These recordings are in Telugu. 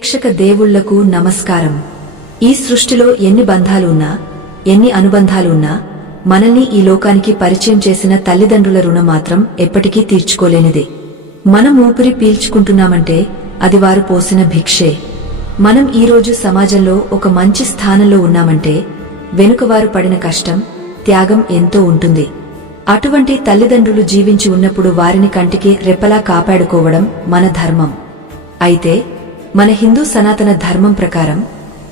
ప్రేక్షక దేవుళ్లకు నమస్కారం. ఈ సృష్టిలో ఎన్ని బంధాలు ఉన్నా, ఎన్ని అనుబంధాలు ఉన్నా, మనల్ని ఈ లోకానికి పరిచయం చేసిన తల్లిదండ్రుల రుణం మాత్రం ఎప్పటికీ తీర్చుకోలేనిదే. మనం ఊపిరి పీల్చుకుంటున్నామంటే అది వారు పోసిన భిక్షే. మనం ఈరోజు సమాజంలో ఒక మంచి స్థానంలో ఉన్నామంటే వెనుకవారు పడిన కష్టం, త్యాగం ఎంతో ఉంటుంది. అటువంటి తల్లిదండ్రులు జీవించి ఉన్నప్పుడు వారిని కంటికి రెప్పలా కాపాడుకోవడం మన ధర్మం. అయితే మన హిందూ సనాతన ధర్మం ప్రకారం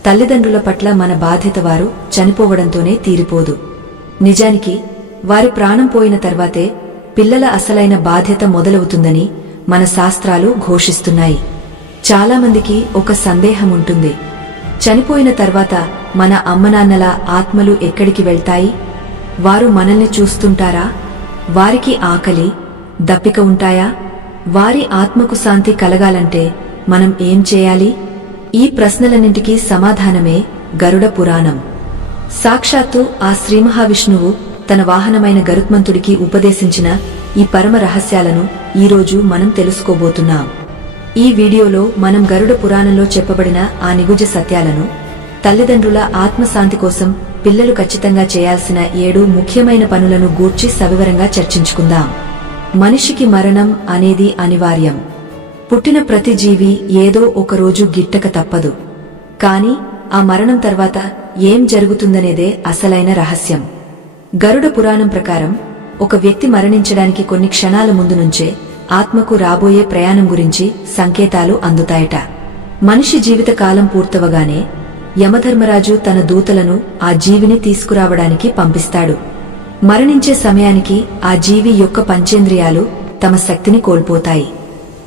తల్లిదండ్రుల పట్ల మన బాధ్యత వారు చనిపోవడంతోనే తీరిపోదు. నిజానికి వారి ప్రాణం పోయిన తర్వాతే పిల్లల అసలైన బాధ్యత మొదలవుతుందని మన శాస్త్రాలు ఘోషిస్తున్నాయి. చాలామందికి ఒక సందేహం ఉంటుంది, చనిపోయిన తర్వాత మన అమ్మనాన్నల ఆత్మలు ఎక్కడికి వెళ్తాయి? వారు మనల్ని చూస్తుంటారా? వారికి ఆకలి, దప్పిక ఉంటాయా? వారి ఆత్మకు శాంతి కలగాలంటే మనం ఏం చేయాలి? ఈ ప్రశ్నలన్నింటికీ సమాధానమే గరుడ పురాణం. సాక్షాత్తు ఆ శ్రీ మహావిష్ణువు తన వాహనమైన గరుత్మంతుడికి ఉపదేశించిన ఈ పరమ రహస్యాలను ఈరోజు మనం తెలుసుకోబోతున్నాం. ఈ వీడియోలో మనం గరుడ పురాణంలో చెప్పబడిన ఆ నిగుజ సత్యాలను, తల్లిదండ్రుల ఆత్మశాంతి కోసం పిల్లలు ఖచ్చితంగా చేయాల్సిన 7 ముఖ్యమైన పనులను గూర్చి సవివరంగా చర్చించుకుందాం. మనిషికి మరణం అనేది అనివార్యం. పుట్టిన ప్రతి జీవి ఏదో ఒకరోజు గిట్టక తప్పదు. కాని ఆ మరణం తర్వాత ఏం జరుగుతుందనేదే అసలైన రహస్యం. గరుడ పురాణం ప్రకారం ఒక వ్యక్తి మరణించడానికి కొన్ని క్షణాల ముందు నుంచే ఆత్మకు రాబోయే ప్రయాణం గురించి సంకేతాలు అందుతాయట. మనిషి జీవితకాలం పూర్తవగానే యమధర్మరాజు తన దూతలను ఆ జీవిని తీసుకురావడానికి పంపిస్తాడు. మరణించే సమయానికి ఆ జీవి యొక్క పంచేంద్రియాలు తమ శక్తిని కోల్పోతాయి.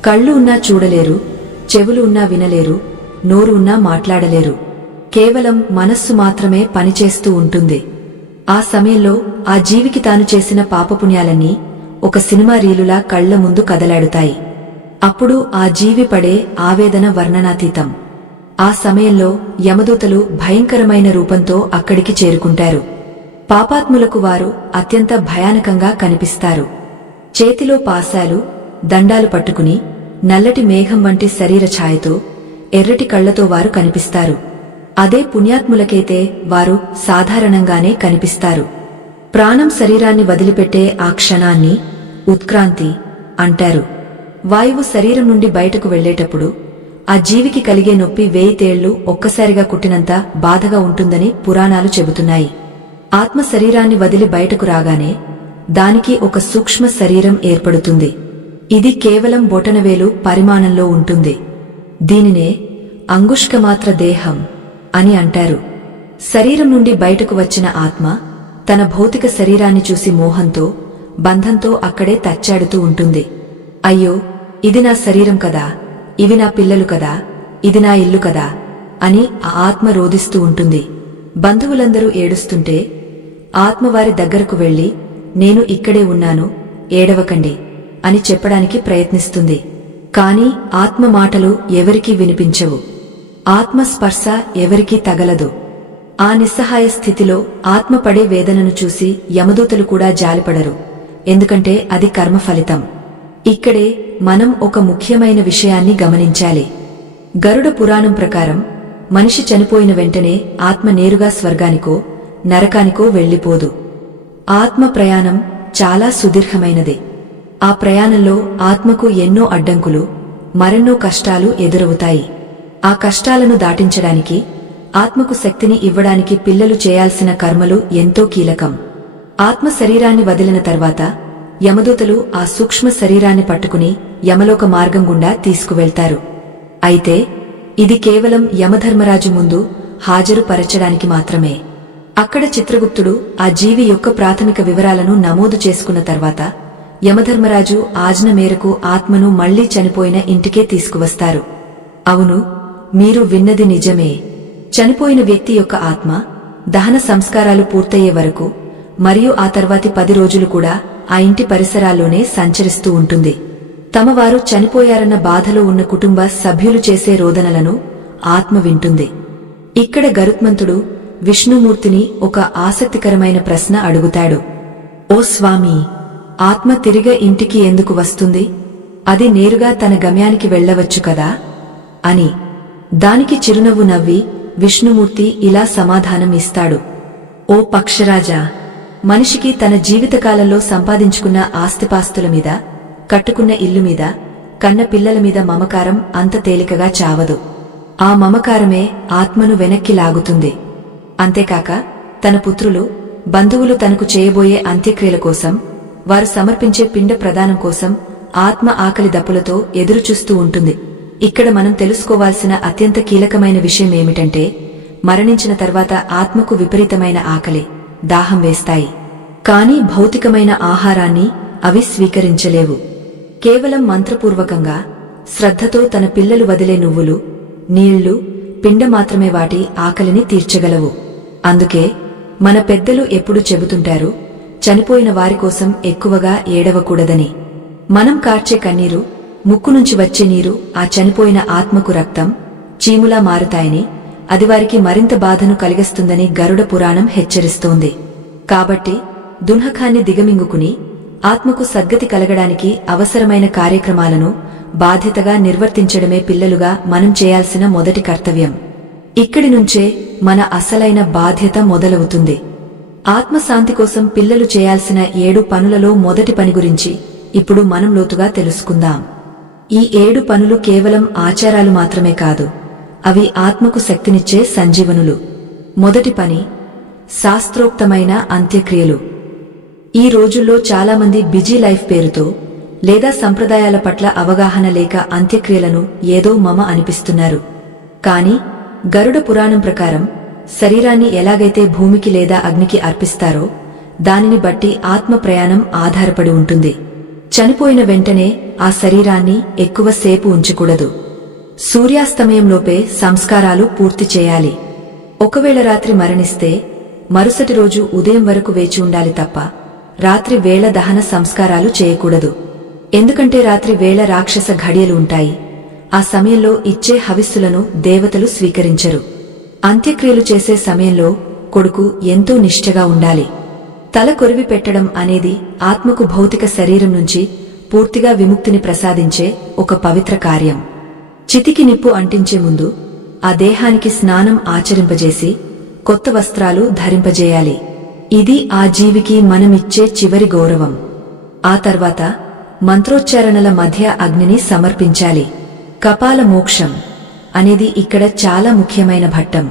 కళ్ళు ఉన్నా చూడలేరు, చెవులు ఉన్నా వినలేరు, నోరు ఉన్నా మాట్లాడలేరు. కేవలం మనస్సు మాత్రమే పనిచేస్తూ ఉంటుంది. ఆ సమయంలో ఆ జీవికి తాను చేసిన పాపపుణ్యాలన్నీ ఒక సినిమా రీలులా కళ్ల ముందు కదలాడుతాయి. అప్పుడు ఆ జీవి పడే ఆవేదన వర్ణనాతీతం. ఆ సమయంలో యమదూతలు భయంకరమైన రూపంతో అక్కడికి చేరుకుంటారు. పాపాత్ములకు వారు అత్యంత భయానకంగా కనిపిస్తారు. చేతిలో పాశాలు, దండాలు పట్టుకుని నల్లటి మేఘం వంటి శరీర ఛాయతో ఎర్రటి కళ్లతో వారు కనిపిస్తారు. అదే పుణ్యాత్ములకైతే వారు సాధారణంగానే కనిపిస్తారు. ప్రాణం శరీరాన్ని వదిలిపెట్టే ఆ క్షణాన్ని ఉత్క్రాంతి అంటారు. వాయువు శరీరం నుండి బయటకు వెళ్లేటప్పుడు ఆ జీవికి కలిగే నొప్పి 1000 తేళ్లు ఒక్కసారిగా కుట్టినంత బాధగా ఉంటుందని పురాణాలు చెబుతున్నాయి. ఆత్మ శరీరాన్ని వదిలి బయటకు రాగానే దానికి ఒక సూక్ష్మ శరీరం ఏర్పడుతుంది. ఇది కేవలం బొటనవేలు పరిమాణంలో ఉంటుంది. దీనినే అంగుష్కమాత్ర దేహం అని అంటారు. శరీరం నుండి బయటకు వచ్చిన ఆత్మ తన భౌతిక శరీరాన్ని చూసి మోహంతో, బంధంతో అక్కడే తచ్చాడుతూ ఉంటుంది. అయ్యో, ఇది నా శరీరం కదా, ఇవి నా పిల్లలు కదా, ఇది నా ఇల్లు కదా అని ఆ ఆత్మ రోదిస్తూ ఉంటుంది. బంధువులందరూ ఏడుస్తుంటే ఆత్మ వారి దగ్గరకు వెళ్లి, నేను ఇక్కడే ఉన్నాను, ఏడవకండి అని చెప్పడానికి ప్రయత్నిస్తుంది. కాని ఆత్మ మాటలు ఎవరికీ వినిపించవు. ఆత్మ స్పర్శ ఎవరికీ తగలదు. ఆ నిస్సహాయ స్థితిలో ఆత్మ పడే వేదనను చూసి యమదూతలు కూడా జాలిపడరు. ఎందుకంటే అది కర్మ ఫలితం. ఇక్కడే మనం ఒక ముఖ్యమైన విషయాన్ని గమనించాలి. గరుడ పురాణం ప్రకారం మనిషి చనిపోయిన వెంటనే ఆత్మ నేరుగా స్వర్గానికో నరకానికో వెళ్లిపోదు. ఆత్మ ప్రయాణం చాలా సుదీర్ఘమైనది. ఆ ప్రయాణంలో ఆత్మకు ఎన్నో అడ్డంకులు, మరెన్నో కష్టాలు ఎదురవుతాయి. ఆ కష్టాలను దాటించడానికి, ఆత్మకు శక్తిని ఇవ్వడానికి పిల్లలు చేయాల్సిన కర్మలు ఎంతో కీలకం. ఆత్మ శరీరాన్ని వదిలిన తర్వాత యమదూతలు ఆ సూక్ష్మ శరీరాన్ని పట్టుకుని యమలోక మార్గం గుండా తీసుకువెళ్తారు. అయితే ఇది కేవలం యమధర్మరాజు ముందు హాజరు పరచడానికి మాత్రమే. అక్కడ చిత్రగుప్తుడు ఆ జీవి యొక్క ప్రాథమిక వివరాలను నమోదు చేసుకున్న తర్వాత యమధర్మరాజు ఆజ్ఞ మేరకు ఆత్మను మళ్లీ చనిపోయిన ఇంటికే తీసుకువస్తారు. అవును, మీరు విన్నది నిజమే. చనిపోయిన వ్యక్తి యొక్క ఆత్మ దహన సంస్కారాలు పూర్తయ్యే వరకు మరియు ఆ తర్వాతి 10 రోజులు కూడా ఆ ఇంటి పరిసరాల్లోనే సంచరిస్తూ ఉంటుంది. తమవారు చనిపోయారన్న బాధలో ఉన్న కుటుంబ సభ్యులు చేసే రోదనలను ఆత్మ వింటుంది. ఇక్కడ గరుత్మంతుడు విష్ణుమూర్తిని ఒక ఆసక్తికరమైన ప్రశ్న అడుగుతాడు. ఓ స్వామీ, ఆత్మ తిరిగి ఇంటికి ఎందుకు వస్తుంది? అది నేరుగా తన గమ్యానికి వెళ్లవచ్చు కదా అని. దానికి చిరునవ్వు నవ్వి విష్ణుమూర్తి ఇలా సమాధానం ఇస్తాడు. ఓ పక్షరాజా, మనిషికి తన జీవితకాలంలో సంపాదించుకున్న ఆస్తిపాస్తుల మీద, కట్టుకున్న ఇల్లు మీద, కన్న పిల్లల మీద మమకారం అంత తేలికగా చావదు. ఆ మమకారమే ఆత్మను వెనక్కి లాగుతుంది. అంతేకాక తన పుత్రులు, బంధువులు తనకు చేయబోయే అంత్యక్రియల కోసం, వారు సమర్పించే పిండ ప్రదానం కోసం ఆత్మ ఆకలి దప్పులతో ఎదురుచూస్తూ ఉంటుంది. ఇక్కడ మనం తెలుసుకోవాల్సిన అత్యంత కీలకమైన విషయం ఏమిటంటే, మరణించిన తర్వాత ఆత్మకు విపరీతమైన ఆకలి, దాహం వేస్తాయి. కాని భౌతికమైన ఆహారాన్ని అవి స్వీకరించలేవు. కేవలం మంత్రపూర్వకంగా, శ్రద్ధతో తన పిల్లలు వదిలే నువ్వులు, నీళ్లు, పిండ మాత్రమే వాటి ఆకలిని తీర్చగలవు. అందుకే మన పెద్దలు ఎప్పుడు చెబుతుంటారు, చనిపోయిన వారికోసం ఎక్కువగా ఏడవకూడదని. మనం కార్చే కన్నీరు, ముక్కు నుంచి వచ్చే నీరు ఆ చనిపోయిన ఆత్మకు రక్తం, చీములా మారుతాయని, అది వారికి మరింత బాధను కలిగిస్తుందని గరుడ పురాణం హెచ్చరిస్తోంది. కాబట్టి దున్హకాన్ని దిగమింగుకుని ఆత్మకు సద్గతి కలగడానికి అవసరమైన కార్యక్రమాలను బాధ్యతగా నిర్వర్తించడమే పిల్లలుగా మనం చేయాల్సిన మొదటి కర్తవ్యం. ఇక్కడి నుంచే మన అసలైన బాధ్యత మొదలవుతుంది. ఆత్మశాంతి కోసం పిల్లలు చేయాల్సిన 7 పనులలో మొదటి పని గురించి ఇప్పుడు మనం లోతుగా తెలుసుకుందాం. ఈ 7 పనులు కేవలం ఆచారాలు మాత్రమే కాదు, అవి ఆత్మకు శక్తినిచ్చే సంజీవనులు. మొదటి పని, శాస్త్రోక్తమైన అంత్యక్రియలు. ఈ రోజుల్లో చాలామంది బిజీ లైఫ్ పేరుతో లేదా సంప్రదాయాల పట్ల అవగాహన లేక అంత్యక్రియలను ఏదో మమ అనిపిస్తున్నారు. కాని గరుడ పురాణం ప్రకారం శరీరాన్ని ఎలాగైతే భూమికి లేదా అగ్నికి అర్పిస్తారో దానిని బట్టి ఆత్మ ప్రయాణం ఆధారపడి ఉంటుంది. చనిపోయిన వెంటనే ఆ శరీరాన్ని ఎక్కువసేపు ఉంచకూడదు. సూర్యాస్తమయంలోపే సంస్కారాలు పూర్తి చేయాలి. ఒకవేళ రాత్రి మరణిస్తే మరుసటి రోజు ఉదయం వరకు వేచి ఉండాలి తప్ప రాత్రి వేళ దహన సంస్కారాలు చేయకూడదు. ఎందుకంటే రాత్రి వేళ రాక్షస ఘడియలు ఉంటాయి. ఆ సమయంలో ఇచ్చే హవిస్సులను దేవతలు స్వీకరించరు. అంత్యక్రియలు చేసే సమయంలో కొడుకు ఎంతో నిష్ఠగా ఉండాలి. తల కొరివి పెట్టడం అనేది ఆత్మకు భౌతిక శరీరం నుంచి పూర్తిగా విముక్తిని ప్రసాదించే ఒక పవిత్ర కార్యం. చితికి నిప్పు అంటించే ముందు ఆ దేహానికి స్నానం ఆచరింపజేసి కొత్త వస్త్రాలు ధరింపజేయాలి. ఇది ఆ జీవికి మనమిచ్చే చివరి గౌరవం. ఆ తర్వాత మంత్రోచ్చారణల మధ్య అగ్నిని సమర్పించాలి. కపాల మోక్షం అనేది ఇక్కడ చాలా ముఖ్యమైన ఘట్టం.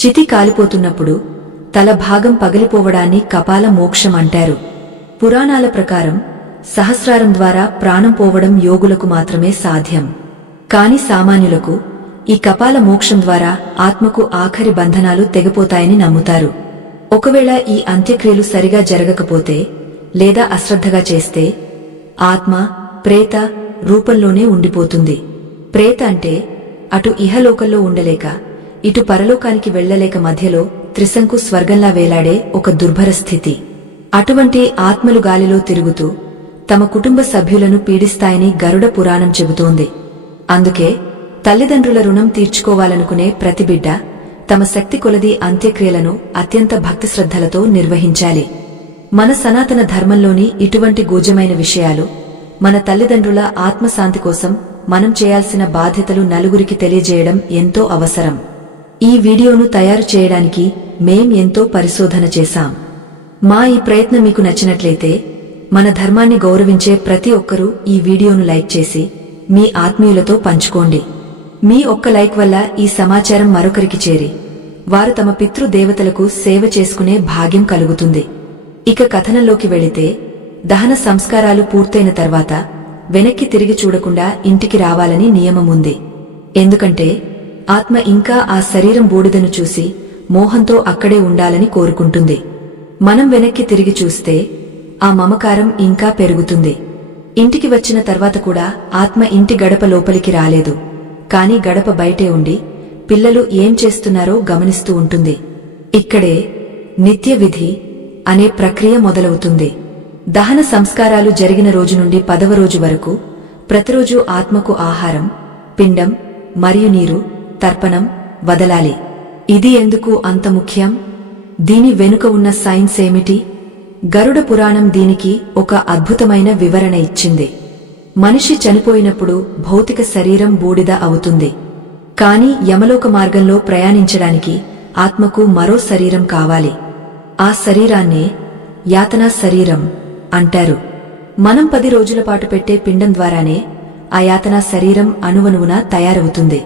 చితి కాలిపోతున్నప్పుడు తల భాగం పగిలిపోవడాన్ని కపాల మోక్షం అంటారు. పురాణాల ప్రకారం సహస్రారం ద్వారా ప్రాణం పోవడం యోగులకు మాత్రమే సాధ్యం. కాని సామాన్యులకు ఈ కపాల మోక్షం ద్వారా ఆత్మకు ఆఖరి బంధనాలు తెగిపోతాయని నమ్ముతారు. ఒకవేళ ఈ అంత్యక్రియలు సరిగా జరగకపోతే లేదా అశ్రద్ధగా చేస్తే ఆత్మ ప్రేత రూపంలోనే ఉండిపోతుంది. ప్రేత అంటే అటు ఇహలోకంలో ఉండలేక ఇటు పరలోకానికి వెళ్లలేక మధ్యలో త్రిశంకు స్వర్గంలా వేలాడే ఒక దుర్భర స్థితి. అటువంటి ఆత్మలు గాలిలో తిరుగుతూ తమ కుటుంబ సభ్యులను పీడిస్తాయని గరుడ పురాణం చెబుతోంది. అందుకే తల్లిదండ్రుల రుణం తీర్చుకోవాలనుకునే ప్రతి బిడ్డ తమ శక్తి కొలది అంత్యక్రియలను అత్యంత భక్తిశ్రద్ధలతో నిర్వహించాలి. మన సనాతన ధర్మంలోని ఇటువంటి గూజమైన విషయాలు, మన తల్లిదండ్రుల ఆత్మశాంతి కోసం మనం చేయాల్సిన బాధ్యతలు నలుగురికి తెలియజేయడం ఎంతో అవసరం. ఈ వీడియోను తయారు చేయడానికి మేం ఎంతో పరిశోధన చేశాం. మా ఈ ప్రయత్నం మీకు నచ్చినట్లయితే మన ధర్మాన్ని గౌరవించే ప్రతి ఒక్కరూ ఈ వీడియోను లైక్ చేసి మీ ఆత్మీయులతో పంచుకోండి. మీ ఒక్క లైక్ వల్ల ఈ సమాచారం మరొకరికి చేరి వారు తమ పితృ దేవతలకు సేవ చేసుకునే భాగ్యం కలుగుతుంది. ఇక కథనంలోకి వెళితే, దహన సంస్కారాలు పూర్తయిన తర్వాత వెనక్కి తిరిగి చూడకుండా ఇంటికి రావాలని నియమముంది. ఎందుకంటే ఆత్మ ఇంకా ఆ శరీరం బూడిదను చూసి మోహంతో అక్కడే ఉండాలని కోరుకుంటుంది. మనం వెనక్కి తిరిగి చూస్తే ఆ మమకారం ఇంకా పెరుగుతుంది. ఇంటికి వచ్చిన తర్వాత కూడా ఆత్మ ఇంటి గడప లోపలికి రాలేదు, కాని గడప బయటే ఉండి పిల్లలు ఏం చేస్తున్నారో గమనిస్తూ ఉంటుంది. ఇక్కడే నిత్య విధి అనే ప్రక్రియ మొదలవుతుంది. దహన సంస్కారాలు జరిగిన రోజు నుండి 10వ రోజు వరకు ప్రతిరోజు ఆత్మకు ఆహారం, పిండం మరియు నీరు, తర్పణం వదలాలి. ఇది ఎందుకు అంత ముఖ్యం? దీని వెనుక ఉన్న సైన్స్ ఏమిటి? గరుడ పురాణం దీనికి ఒక అద్భుతమైన వివరణ ఇచ్చింది. మనిషి చనిపోయినప్పుడు భౌతిక శరీరం బూడిద అవుతుంది, కాని యమలోక మార్గంలో ప్రయాణించడానికి ఆత్మకు మరో శరీరం కావాలి. ఆ శరీరాన్నే యాతనా శరీరం అంటారు. మనం 10 రోజుల పాటు పెట్టే పిండం ద్వారానే ఆ యాతనా శరీరం అణువణువున తయారవుతుంది.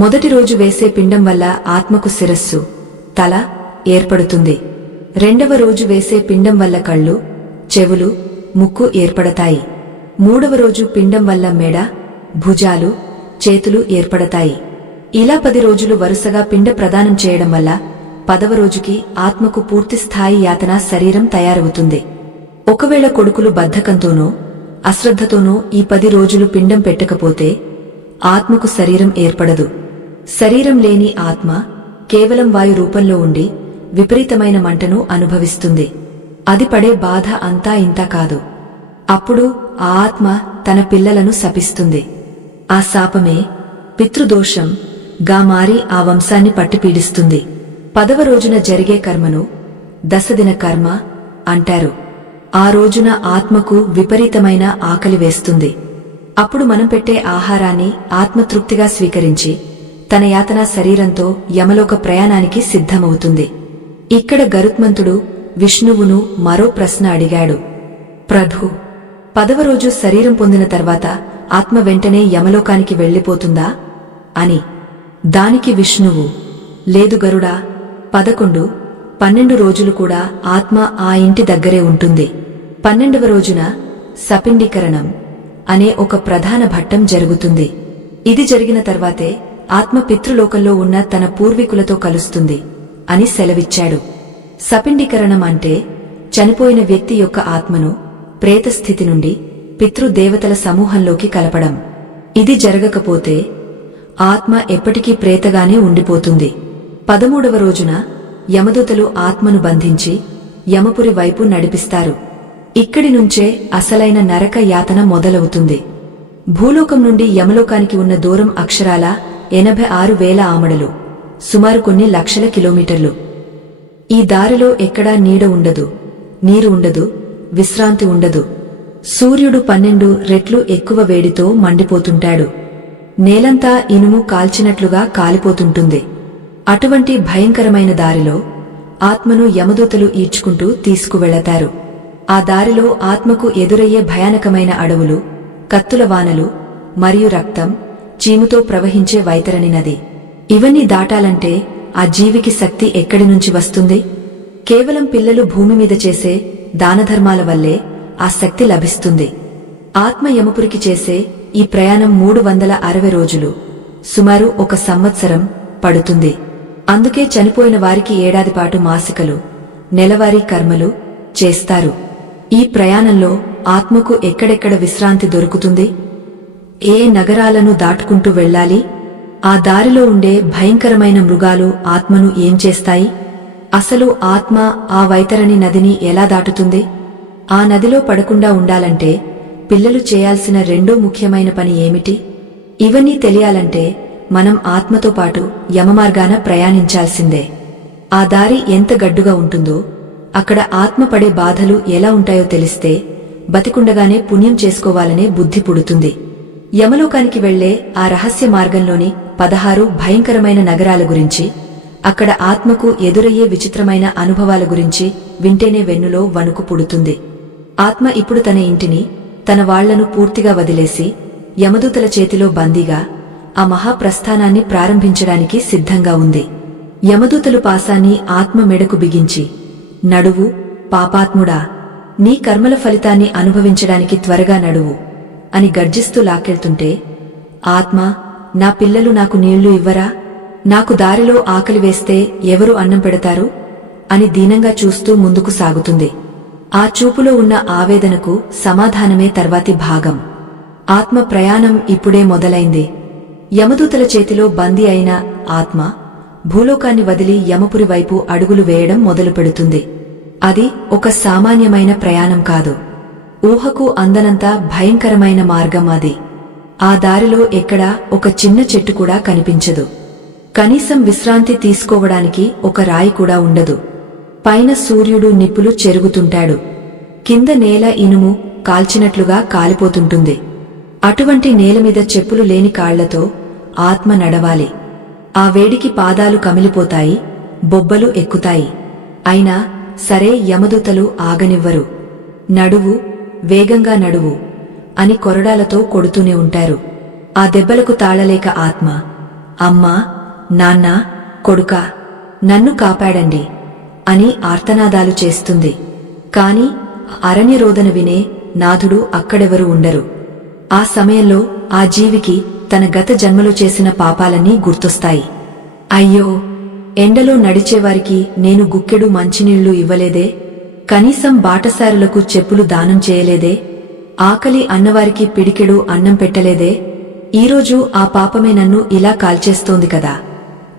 మొదటి రోజు వేసే పిండం వల్ల ఆత్మకు శిరస్సు, తల ఏర్పడుతుంది. రెండవ రోజు వేసే పిండం వల్ల కళ్ళు, చెవులు, ముక్కు ఏర్పడతాయి. మూడవ రోజు పిండం వల్ల మెడ, భుజాలు, చేతులు ఏర్పడతాయి. ఇలా 10 రోజులు వరుసగా పిండ ప్రదానం చేయడం వల్ల 10వ రోజుకి ఆత్మకు పూర్తిస్థాయి యాతనా శరీరం తయారవుతుంది. ఒకవేళ కొడుకులు బద్ధకంతోనో అశ్రద్ధతోనో ఈ 10 రోజులు పిండం పెట్టకపోతే ఆత్మకు శరీరం ఏర్పడదు. శరీరం లేని ఆత్మ కేవలం వాయు రూపంలో ఉండి విపరీతమైన మంటను అనుభవిస్తుంది. అది పడే బాధ అంతా ఇంతా కాదు. అప్పుడు ఆ ఆత్మ తన పిల్లలను శపిస్తుంది. ఆ శాపమే పితృదోషం గా మారి ఆ వంశాన్ని పట్టిపీడిస్తుంది. 10వ రోజున జరిగే కర్మను దశదిన కర్మ అంటారు. ఆ రోజున ఆత్మకు విపరీతమైన ఆకలి వేస్తుంది. అప్పుడు మనం పెట్టే ఆహారాన్ని ఆత్మతృప్తిగా స్వీకరించి తన యాతనా శరీరంతో యమలోక ప్రయాణానికి సిద్ధమవుతుంది. ఇక్కడ గరుత్మంతుడు విష్ణువును మరో ప్రశ్న అడిగాడు. ప్రభూ, 10వ రోజు శరీరం పొందిన తర్వాత ఆత్మ వెంటనే యమలోకానికి వెళ్లిపోతుందా అని. దానికి విష్ణువు, లేదు గరుడా, 11, 12 రోజులు కూడా ఆత్మ ఆ ఇంటి దగ్గరే ఉంటుంది. 12వ రోజున సపిండీకరణం అనే ఒక ప్రధాన ఘట్టం జరుగుతుంది. ఇది జరిగిన తర్వాతే ఆత్మ పితృలోకంలో ఉన్న తన పూర్వీకులతో కలుస్తుంది అని సెలవిచ్చాడు. సపిండీకరణం అంటే చనిపోయిన వ్యక్తి యొక్క ఆత్మను ప్రేతస్థితి నుండి పితృదేవతల సమూహంలోకి కలపడం. ఇది జరగకపోతే ఆత్మ ఎప్పటికీ ప్రేతగానే ఉండిపోతుంది. 13వ రోజున యమదూతలు ఆత్మను బంధించి యమపురి వైపు నడిపిస్తారు. ఇక్కడి నుంచే అసలైన నరక యాతన మొదలవుతుంది. భూలోకం నుండి యమలోకానికి ఉన్న దూరం అక్షరాల 86,000 ఆమడలు, సుమారు కొన్ని లక్షల కిలోమీటర్లు. ఈ దారిలో ఎక్కడా నీడ ఉండదు, నీరు ఉండదు, విశ్రాంతి ఉండదు. సూర్యుడు 12 రెట్లు ఎక్కువ వేడితో మండిపోతుంటాడు. నేలంతా ఇనుము కాల్చినట్లుగా కాలిపోతుంటుంది. అటువంటి భయంకరమైన దారిలో ఆత్మను యమదూతలు ఈడ్చుకుంటూ తీసుకువెళతారు. ఆ దారిలో ఆత్మకు ఎదురయ్యే భయానకమైన అడవులు, కత్తుల వానలు మరియు రక్తం, చీముతో ప్రవహించే వైతరణి నది. ఇవన్నీ దాటాలంటే ఆ జీవికి శక్తి ఎక్కడి నుంచి వస్తుంది? కేవలం పిల్లలు భూమి మీద చేసే దానధర్మాల వల్లే ఆ శక్తి లభిస్తుంది. ఆత్మ యమపురికి చేసే ఈ ప్రయాణం 360 రోజులు, సుమారు 1 సంవత్సరం పడుతుంది. అందుకే చనిపోయిన వారికి ఏడాది పాటు మాసికలు, నెలవారీ కర్మలు చేస్తారు. ఈ ప్రయాణంలో ఆత్మకు ఎక్కడెక్కడ విశ్రాంతి దొరుకుతుంది? ఏ నగరాలను దాటుకుంటూ వెళ్ళాలి? ఆ దారిలో ఉండే భయంకరమైన మృగాలు ఆత్మను ఏం చేస్తాయి? అసలు ఆత్మ ఆ వైతరణి నదిని ఎలా దాటుతుంది? ఆ నదిలో పడకుండా ఉండాలంటే పిల్లలు చేయాల్సిన రెండో ముఖ్యమైన పని ఏమిటి? ఇవన్నీ తెలియాలంటే మనం ఆత్మతో పాటు యమమార్గాన ప్రయాణించాల్సిందే. ఆ దారి ఎంత గడ్డుగా ఉంటుందో, అక్కడ ఆత్మ పడే బాధలు ఎలా ఉంటాయో తెలిస్తే బతికుండగానే పుణ్యం చేసుకోవాలనే బుద్ధి పుడుతుంది. యమలోకానికి వెళ్లే ఆ రహస్య మార్గంలోని 16 భయంకరమైన నగరాల గురించి, అక్కడ ఆత్మకు ఎదురయ్యే విచిత్రమైన అనుభవాల గురించి వింటేనే వెన్నులో వణుకు పుడుతుంది. ఆత్మ ఇప్పుడు తన ఇంటిని, తన వాళ్లను పూర్తిగా వదిలేసి యమదూతల చేతిలో బందీగా ఆ మహాప్రస్థానాన్ని ప్రారంభించడానికి సిద్ధంగా ఉంది. యమదూతలు పాసాన్ని ఆత్మ మెడకు బిగించి, నడువు పాపాత్ముడా, నీ కర్మల ఫలితాన్ని అనుభవించడానికి త్వరగా నడువు అని గర్జిస్తూ లాక్కెళ్తుంటే, ఆత్మ, నా పిల్లలు నాకు నీళ్లు ఇవ్వరా? నాకు దారిలో ఆకలి వేస్తే ఎవరు అన్నం పెడతారు అని దీనంగా చూస్తూ ముందుకు సాగుతుంది. ఆ చూపులో ఉన్న ఆవేదనకు సమాధానమే తర్వాతి భాగం. ఆత్మ ప్రయాణం ఇప్పుడే మొదలైంది. యమదూతల చేతిలో బందీ అయిన ఆత్మ భూలోకాన్ని వదిలి యమపురి వైపు అడుగులు వేయడం మొదలుపెడుతుంది. అది ఒక సామాన్యమైన ప్రయాణం కాదు. ఊహకు అందనంత భయంకరమైన మార్గం అది. ఆ దారిలో ఎక్కడా ఒక చిన్న చెట్టు కూడా కనిపించదు. కనీసం విశ్రాంతి తీసుకోవడానికి ఒక రాయి కూడా ఉండదు. పైన సూర్యుడు నిప్పులు చెరుగుతుంటాడు. కింద నేల ఇనుము కాల్చినట్లుగా కాలిపోతుంటుంది. అటువంటి నేలమీద చెప్పులు లేని కాళ్లతో ఆత్మ నడవాలి. ఆ వేడికి పాదాలు కమిలిపోతాయి, బొబ్బలు ఎక్కుతాయి. అయినా సరే యమదూతలు ఆగనివ్వరు. నడువు, వేగంగా నడువు అని కొరడాలతో కొడుతూనే ఉంటారు. ఆ దెబ్బలకు తాళలేక ఆత్మ, అమ్మా, నాన్నా, కొడుకా, నన్ను కాపాడండి అని ఆర్తనాదాలు చేస్తుంది. కాని అరణ్యరోదన వినే నాథుడు అక్కడెవరూ ఉండరు. ఆ సమయంలో ఆ జీవికి తన గత జన్మలో చేసిన పాపాలన్నీ గుర్తొస్తాయి. అయ్యో, ఎండలో నడిచేవారికి నేను గుక్కెడు మంచినీళ్లు ఇవ్వలేదే, కనీసం బాటసారులకు చెప్పులు దానం చేయలేదే, ఆకలి అన్నవారికి పిడికెడు అన్నం పెట్టలేదే, ఈరోజు ఆ పాపమే నన్ను ఇలా కాల్చేస్తోంది కదా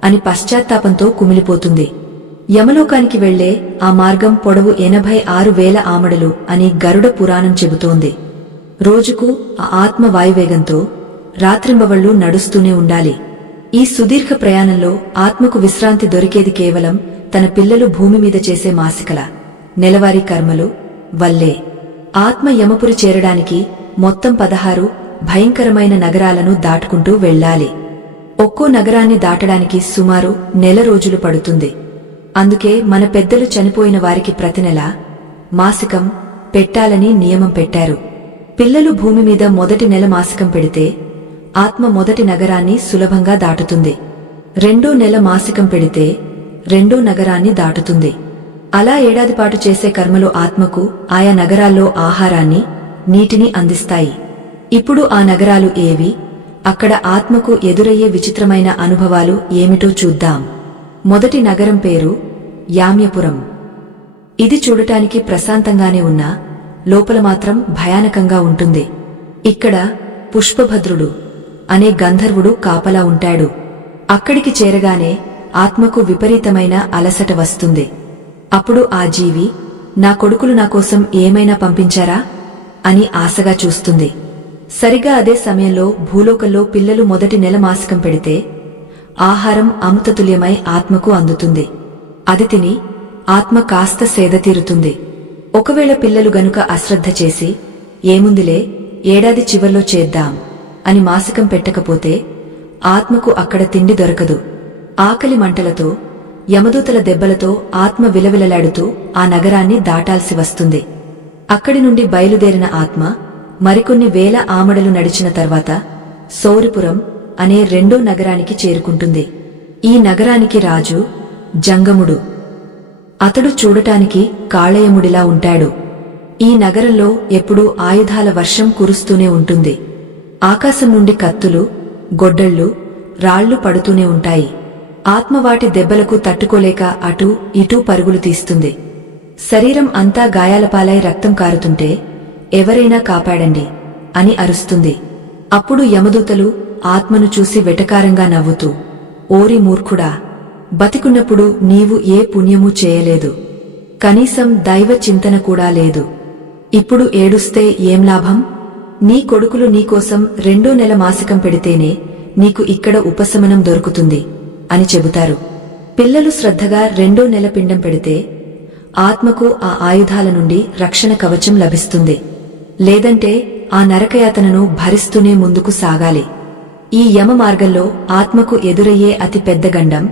అని పశ్చాత్తాపంతో కుమిలిపోతుంది. యమలోకానికి వెళ్లే ఆ మార్గం పొడవు 86,000 ఆమడలు అని గరుడ పురాణం చెబుతోంది. రోజుకు ఆ ఆత్మ వాయువేగంతో రాత్రింబవళ్లు నడుస్తూనే ఉండాలి. ఈ సుదీర్ఘ ప్రయాణంలో ఆత్మకు విశ్రాంతి దొరికేది కేవలం తన పిల్లలు భూమి మీద చేసే మాసికల నెలవారీ కర్మలు వల్లే. ఆత్మ యమపురి చేరడానికి మొత్తం 16 భయంకరమైన నగరాలను దాటుకుంటూ వెళ్లాలి. ఒక్కో నగరాన్ని దాటడానికి సుమారు నెల రోజులు పడుతుంది. అందుకే మన పెద్దలు చనిపోయిన వారికి ప్రతి నెల మాసికం పెట్టాలని నియమం పెట్టారు. పిల్లలు భూమి మీద మొదటి నెల మాసికం పెడితే ఆత్మ మొదటి నగరాన్ని సులభంగా దాటుతుంది. రెండో నెల మాసికం పెడితే రెండో నగరాన్ని దాటుతుంది. అలా ఏడాదిపాటు చేసే కర్మలు ఆత్మకు ఆయా నగరాల్లో ఆహారాన్ని, నీటిని అందిస్తాయి. ఇప్పుడు ఆ నగరాలు ఏవి, అక్కడ ఆత్మకు ఎదురయ్యే విచిత్రమైన అనుభవాలు ఏమిటో చూద్దాం. మొదటి నగరం పేరు యామ్యపురం. ఇది చూడటానికి ప్రశాంతంగానే ఉన్నా లోపల మాత్రం భయానకంగా ఉంటుంది. ఇక్కడ పుష్పభద్రుడు అనే గంధర్వుడు కాపలా ఉంటాడు. అక్కడికి చేరగానే ఆత్మకు విపరీతమైన అలసట వస్తుంది. అప్పుడు ఆ జీవి, నా కొడుకులు నాకోసం ఏమైనా పంపించారా అని ఆశగా చూస్తుంది. సరిగా అదే సమయంలో భూలోకంలో పిల్లలు మొదటి నెల మాసికం పెడితే ఆహారం అమృతతుల్యమై ఆత్మకు అందుతుంది. అది తిని ఆత్మ కాస్త సేదతీరుతుంది. ఒకవేళ పిల్లలు గనుక అశ్రద్ధ చేసి ఏముందిలే, ఏడాది చివర్లో చేద్దాం అని మాసికం పెట్టకపోతే ఆత్మకు అక్కడ తిండి దొరకదు. ఆకలి మంటలతో, యమదూతల దెబ్బలతో ఆత్మ విలవిలలాడుతూ ఆ నగరాన్ని దాటాల్సి వస్తుంది. అక్కడి నుండి బయలుదేరిన ఆత్మ మరికొన్ని వేల ఆమడలు నడిచిన తర్వాత సౌరిపురం అనే రెండో నగరానికి చేరుకుంటుంది. ఈ నగరానికి రాజు జంగముడు. అతడు చూడటానికి కాళయముడిలా ఉంటాడు. ఈ నగరంలో ఎప్పుడూ ఆయుధాల వర్షం కురుస్తూనే ఉంటుంది. ఆకాశం నుండి కత్తులు, గొడ్డళ్లు, రాళ్లు పడుతూనే ఉంటాయి. ఆత్మ వాటి దెబ్బలకు తట్టుకోలేక అటూ ఇటూ పరుగులు తీస్తుంది. శరీరం అంతా గాయాలపాలై రక్తం కారుతుంటే ఎవరైనా కాపాడండి అని అరుస్తుంది. అప్పుడు యమదూతలు ఆత్మను చూసి వెటకారంగా నవ్వుతూ, ఓరి మూర్ఖుడా, బతికున్నప్పుడు నీవు ఏ పుణ్యమూ చేయలేదు, కనీసం దైవ చింతన కూడా లేదు. ఇప్పుడు ఏడుస్తే ఏం లాభం? నీ కొడుకులు నీకోసం రెండో నెల మాసికం పెడితేనే నీకు ఇక్కడ ఉపశమనం దొరుకుతుంది అని చెబుతారు. పిల్లలు శ్రద్ధగా రెండో నెల పిండం పెడితే ఆత్మకు ఆ ఆయుధాల నుండి రక్షణ కవచం లభిస్తుంది. లేదంటే ఆ నరకయాతనను భరిస్తూనే ముందుకు సాగాలి. ఈ యమ మార్గంలో ఆత్మకు ఎదురయ్యే అతి పెద్ద గండం,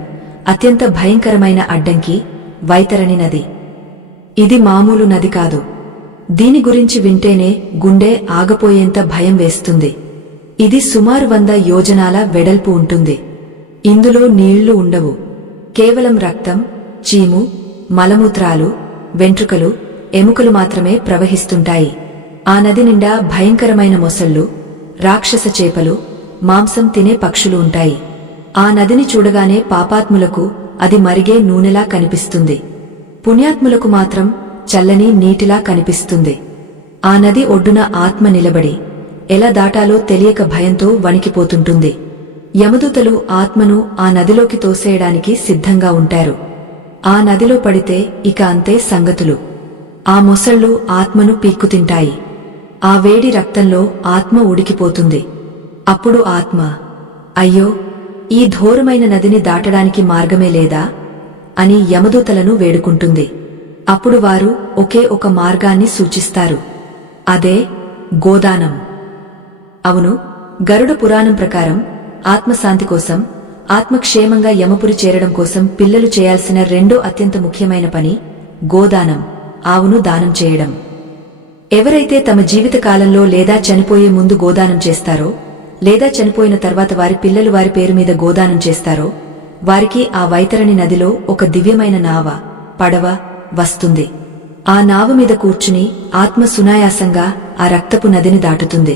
అత్యంత భయంకరమైన అడ్డంకి వైతరణి నది. ఇది మామూలు నది కాదు. దీని గురించి వింటేనే గుండె ఆగపోయేంత భయం వేస్తుంది. ఇది సుమారు 100 యోజనాల వెడల్పు ఉంటుంది. ఇందులో నీళ్లు ఉండవు. కేవలం రక్తం, చీము, మలమూత్రాలు, వెంట్రుకలు, ఎముకలు మాత్రమే ప్రవహిస్తుంటాయి. ఆ నది నిండా భయంకరమైన మొసళ్ళు, రాక్షస చేపలు, మాంసం తినే పక్షులు ఉంటాయి. ఆ నదిని చూడగానే పాపాత్ములకు అది మరిగే నూనెలా కనిపిస్తుంది. పుణ్యాత్ములకు మాత్రం చల్లని నీటిలా కనిపిస్తుంది. ఆ నది ఒడ్డున ఆత్మ నిలబడి ఎలా దాటాలో తెలియక భయంతో వణికిపోతుంటుంది. యమదూతలు ఆత్మను ఆ నదిలోకి తోసేయడానికి సిద్ధంగా ఉంటారు. ఆ నదిలో పడితే ఇక అంతే సంగతులు. ఆ మొసళ్ళు ఆత్మను పీక్కుతింటాయి. ఆ వేడి రక్తంలో ఆత్మ ఉడికిపోతుంది. అప్పుడు ఆత్మ, అయ్యో, ఈ ఘోరమైన నదిని దాటడానికి మార్గమే లేదా అని యమదూతలను వేడుకుంటుంది. అప్పుడు వారు ఒకే ఒక మార్గాన్ని సూచిస్తారు. అదే గోదానం. అవును, గరుడ పురాణం ప్రకారం ఆత్మశాంతి కోసం ఆత్మక్షేమంగా యమపురి చేరడం కోసం పిల్లలు చేయాల్సిన రెండో అత్యంత ముఖ్యమైన పని గోదానం, ఆవును దానం చేయడం. ఎవరైతే తమ జీవితకాలంలో లేదా చనిపోయే ముందు గోదానం చేస్తారో, లేదా చనిపోయిన తర్వాత వారి పిల్లలు వారి పేరు మీద గోదానం చేస్తారో, వారికి ఆ వైతరణి నదిలో ఒక దివ్యమైన నావ, పడవ వస్తుంది. ఆ నావ మీద కూర్చుని ఆత్మ సునాయాసంగా ఆ రక్తపు నదిని దాటుతుంది.